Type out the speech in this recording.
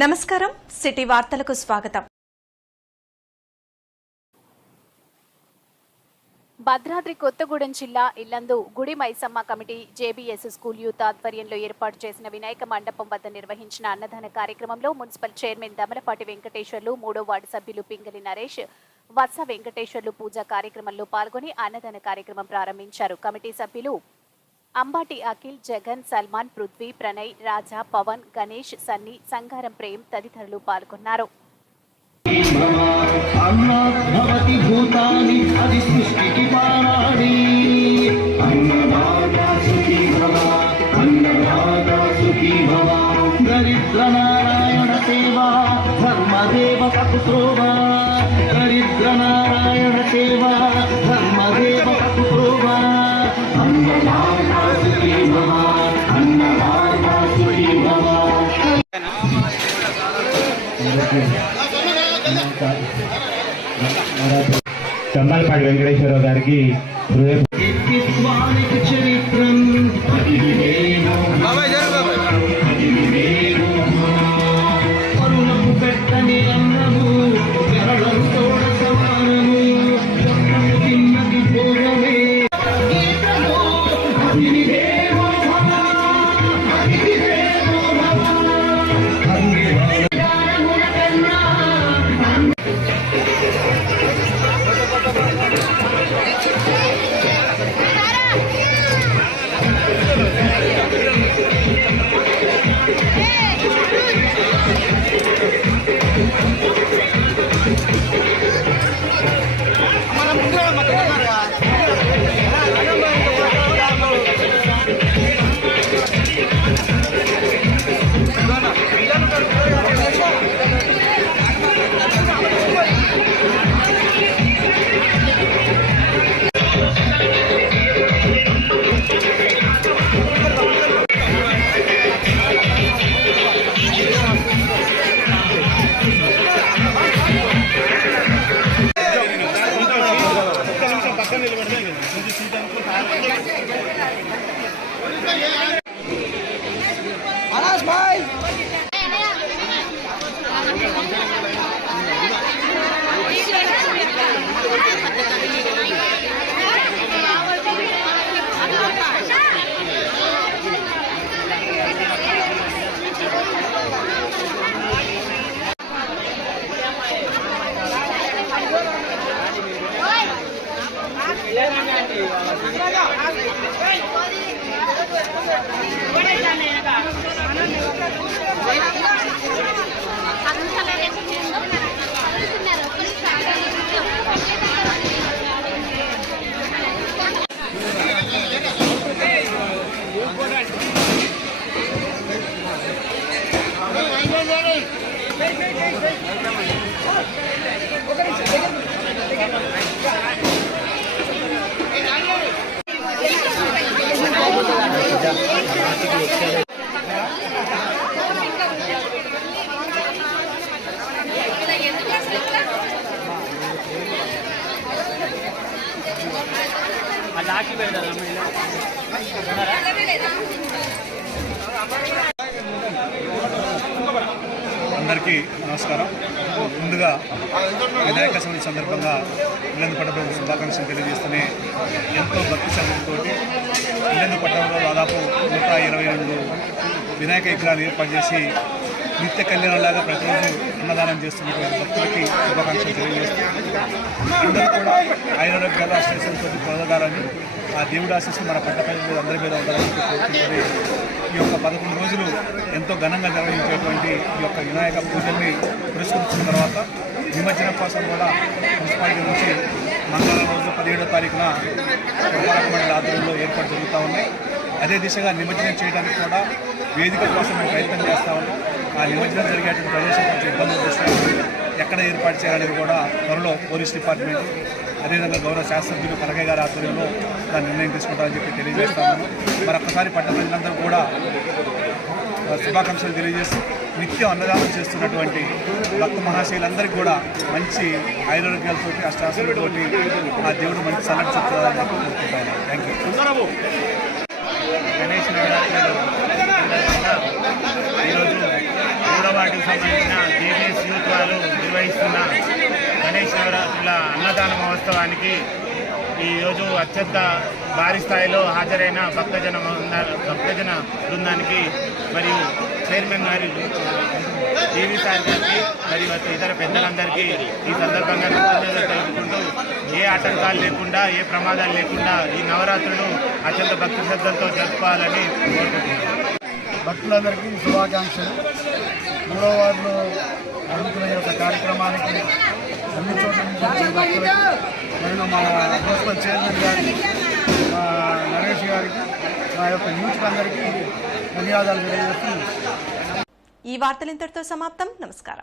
నమస్కారం సిటీ వార్తలకు స్వాగతం. భద్రాద్రి కొత్తగూడెం జిల్లా ఇల్లందు గుడి Maisamma committee JBS school youth ఆధ్వర్యంలో ఏర్పాటు చేసిన వినాయక మండపం వద్ద నిర్వహించిన అన్నదాన కార్యక్రమంలో మున్సిపల్ చైర్మన్ దమలపాటి వెంకటేశ్వర్లు, 3వ వార్డు సభ్యులు పింగళి నరేష్, వత్స వెంకటేశ్వర్లు పూజా కార్యక్రమంలో పాల్గొని అన్నదాన కార్యక్రమం ప్రారంభించారు. కమిటీ సభ్యులు అంబాటి అఖిల్, జగన్, సల్మాన్, పృథ్వీ, ప్రణయ్, రాజా, పవన్, గణేష్, సన్నీ, సంగారం ప్రేమ్ తదితరులు పాల్గొన్నారు. దమలపాటి వెంకటేశ్వరరావు గారికి అందరికీ నమస్కారం. ముందుగా వినాయక చవితి సందర్భంగా ఇల్లందు పట్టణంలో శుభాకాంక్షలు తెలియజేస్తూనే ఎంతో భక్తి శ్రద్ధలతో ఇల్లందు పట్టణంలో దాదాపు 122 వినాయక విగ్రహాలు ఏర్పాటు చేసి నిత్య కళ్యాణంలాగా ప్రతిరోజు అన్నదానం చేస్తున్నటువంటి భక్తులకి శుభాకాంక్షలు తెలియజేస్తూ అందరూ కూడా ఆయురారోగ్యాలు అష్టైశ్వర్యంతో పొందగాలని ఆ దేవుడి ఆశీస్సులు మన పట్టణ మీద అందరి మీద ఉండాలని కోరుకుంటుంది. ఈ యొక్క 11 రోజులు ఎంతో ఘనంగా నిర్వహించేటువంటి ఈ యొక్క వినాయక పూజల్ని పురస్కరించిన తర్వాత నిమజ్జనం కోసం కూడా మున్సిపాలిటీ నుంచి మంగళవారం రోజు 17వ తారీఖున మండలి ఆధ్వర్యంలో ఏర్పాటు జరుగుతూ ఉన్నాయి. అదే దిశగా నిమజ్జనం చేయడానికి కూడా వేదిక కోసం మేము ప్రయత్నం చేస్తూ ఉన్నాం. ఆ నిమజ్జనం జరిగేటువంటి ప్రదేశం కొంచెం ఇబ్బందులు చేస్తాము. ఎక్కడ ఏర్పాటు చేయాలనేది కూడా త్వరలో పోలీస్ డిపార్ట్మెంట్ అదేవిధంగా గౌరవ శాస్త్రజ్ఞులు కనకయ్య గారి ఆధ్వర్యంలో దాన్ని నిర్ణయం తీసుకుంటారని చెప్పి తెలియజేస్తాము. మరొక్కసారి పట్టణ ప్రజలందరూ కూడా శుభాకాంక్షలు తెలియజేస్తూ నిత్యం అన్నదానం చేస్తున్నటువంటి భక్త మహాశయులందరికీ కూడా మంచి ఆయురారోగ్యాలతో అష్టాశలతోటి ఆ దేవుడు మంచి సన్నటి చెప్తారని కోరుకుంటాను. Thank you. గణేష్ నవరాత్రులు ఈరోజు 3వ వార్డుకు సంబంధించిన జేబీఎస్ యూత్ వాళ్ళు నిర్వహిస్తున్న గణేష్ నవరాత్రుల అన్నదాన మహోత్సవానికి ఈరోజు అత్యంత భారీ స్థాయిలో హాజరైన భక్తజన బృందానికి మరియు చైర్మన్ గారి టీవీ సార్ గారికి మరియు ఇతర పెద్దలందరికీ ఈ సందర్భంగా కృతజ్ఞతలు తెలుపుకుంటూ ఏ ఆటంకాలు లేకుండా ఏ ప్రమాదాలు లేకుండా ఈ నవరాత్రులు అత్యంత భక్తి శ్రద్ధలతో జరుపుకోవాలని కోరుకుంటున్నాను. భక్తులందరికీ శుభాకాంక్షలు. 3వ వార్డులో జరుగుతున్న ఈ యొక్క కార్యక్రమానికి అన్ని చోట్ల నుంచి వచ్చిన భక్తులకు నేను మా మున్సిపల్ చైర్మన్ గారికి, మా నరేష్ గారికి, మా యొక్క యూత్ అందరికీ ధన్యవాదాలు తెలియజేస్తూ ఈ వార్తలు ఇంతటితో సమాప్తం. నమస్కారం.